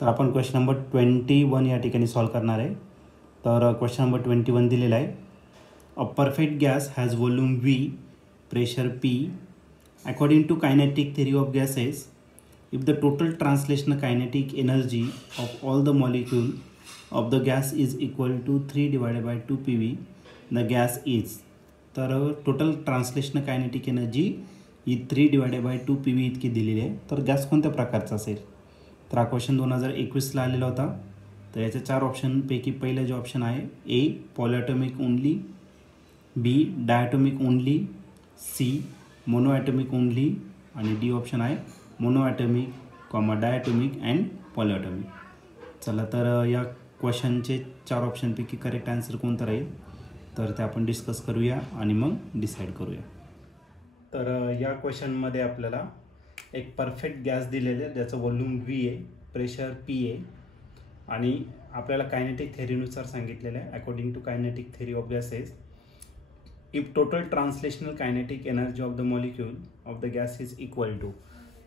तर आपण question number 21 या ठिकाणी सॉल्व करणार आहे. तर क्वेश्चन नंबर 21 दिलेला आहे. A perfect gas has volume V, pressure P. According to kinetic theory of gases, if the total translational kinetic energy of all the molecule of the gas is equal to 3 divided by 2 PV, the gas is. तर total translational kinetic energy he 3 divided by 2 PV इतकी दिलेली आहे. तर gas कोणत्या प्रकारचा असेल? तर हा क्वेश्चन 2021ला आलेला होता. तर याच्या 4 ऑप्शनपैकी पहिलं जे ऑप्शन आहे ए पॉलिॲटॉमिक ओनली, बी डायॲटॉमिक ओनली, सी मोनोॲटॉमिक ओनली आणि डी ऑप्शन आहे मोनोॲटॉमिक डायॲटॉमिक अँड पॉलिॲटॉमिक. चला तर या क्वेश्चनचे 4 ऑप्शनपैकी करेक्ट आन्सर कोणतं राहील तर ते आपण डिस्कस करूया आणि मग डिसाईड करूया. तर या क्वेश्चनमध्ये आपल्याला एक परफेक्ट गॅस दिलेले आहे, ज्याचं व्हॉल्यूम V आहे, प्रेशर P आहे आणि आपल्याला कायनेटिक थेअरीनुसार सांगितलेलं आहे. According to kinetic theory of gases, if total translational kinetic energy of the molecule of the gas is equal to.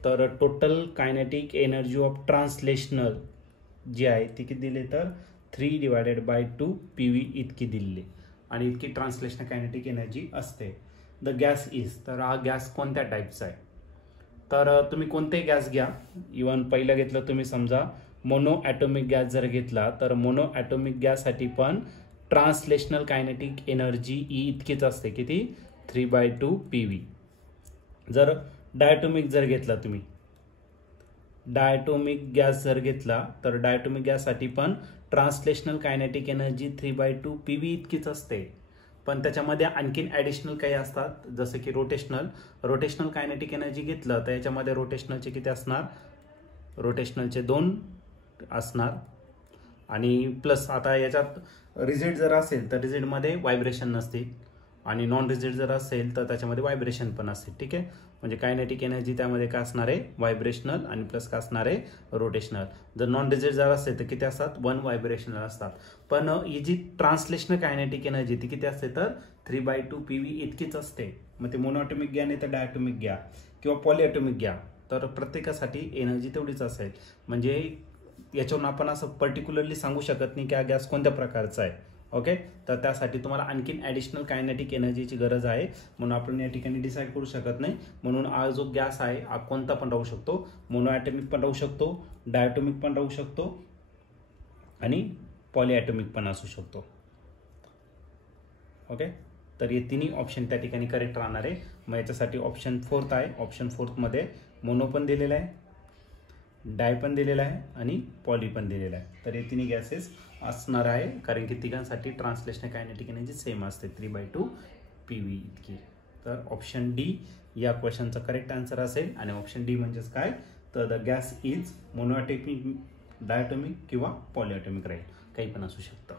तर total kinetic energy of translational जी आहे ती किती दिली तर 3 डिवायडेड बाय 2 PV इतकी दिलेली आणि इतकी ट्रान्सलेशनल कायनेटिक एनर्जी असते. द गॅस इज, तर हा गॅस कोणत्या टाईपचा आहे? तर तुम्ही कोणते गॅस घ्या, इवन पहिलं घेतलं तुम्ही समजा मोनो ॲटॉमिक गॅस जर घेतला तर मोनो ॲटॉमिक गॅससाठी पण ट्रान्सलेशनल कायनेटिक एनर्जी ही इतकीच असते, किती 3/2 PV. जर डायॲटॉमिक जर घेतला तुम्ही, डायॲटॉमिक गॅस जर घेतला तर डायॲटॉमिक गॅससाठी पण ट्रान्सलेशनल कायनेटिक एनर्जी 3/2 PV इतकीच असते. पण त्याच्यामध्ये आणखीन ॲडिशनल काही असतात, जसं की रोटेशनल कायनेटिक एनर्जी घेतलं तर याच्यामध्ये रोटेशनलचे किती असणार, रोटेशनलचे 2 असणार आणि प्लस आता याच्यात रिजिड जर असेल तर रिजिडमध्ये व्हायब्रेशन नसते आणि नॉन रिजिड जर असेल तर त्याच्यामध्ये व्हायब्रेशन पण असते. ठीक आहे, म्हणजे कायनेटिक एनर्जी त्यामध्ये काय असणार आहे, व्हायब्रेशनल आणि प्लस काय असणार आहे, रोटेशनल. जर नॉन रिजिड जर असेल तर किती असतात, 1 व्हायब्रेशनल असतात. पण ही जी ट्रान्सलेशनल कायनेटिक एनर्जी ती किती असते तर 3/2 PV इतकीच असते. मग ते मोनोॲटॉमिक घ्या नाही तर डायॲटॉमिक घ्या किंवा पॉलिॲटॉमिक घ्या, तर प्रत्येकासाठी एनर्जी तेवढीच असेल. म्हणजे याच्यावरून आपण असं पर्टिक्युलरली सांगू शकत नाही की हा गॅस कोणत्या प्रकारचा आहे. ओके, तर त्यासाठी तुम्हाला आणखीन ॲडिशनल कायनेटिक एनर्जीची गरज आहे, म्हणून आपण या ठिकाणी डिसाईड करू शकत नाही. म्हणून हा जो गॅस आहे हा कोणता पण राहू शकतो, मोनोॲटॉमिक पण राहू शकतो, डायॲटॉमिक पण राहू शकतो आणि पॉलिॲटॉमिक पण असू शकतो. ओके, तर हे तिन्ही ऑप्शन त्या ठिकाणी करेक्ट राहणार आहे. मग याच्यासाठी ऑप्शन 4 आहे. ऑप्शन 4मध्ये मोनो पण दिलेला आहे, डाय पण दिलेला आहे आणि पॉली पण दिलेला आहे. तर हे तिन्ही गॅसेस असणार आहे, कारण की तिघांसाठी ट्रान्सलेशनल कायनेटिक एनर्जी सेम असते 3/2 PV इतकी. तर ऑप्शन डी या क्वेश्चनचा करेक्ट आन्सर असेल. आणि ऑप्शन डी म्हणजेच काय तर द गॅस इज मोनोॲटॉमिक, डायॲटॉमिक किंवा पॉलिॲटॉमिक राहील, काही पण असू शकतं.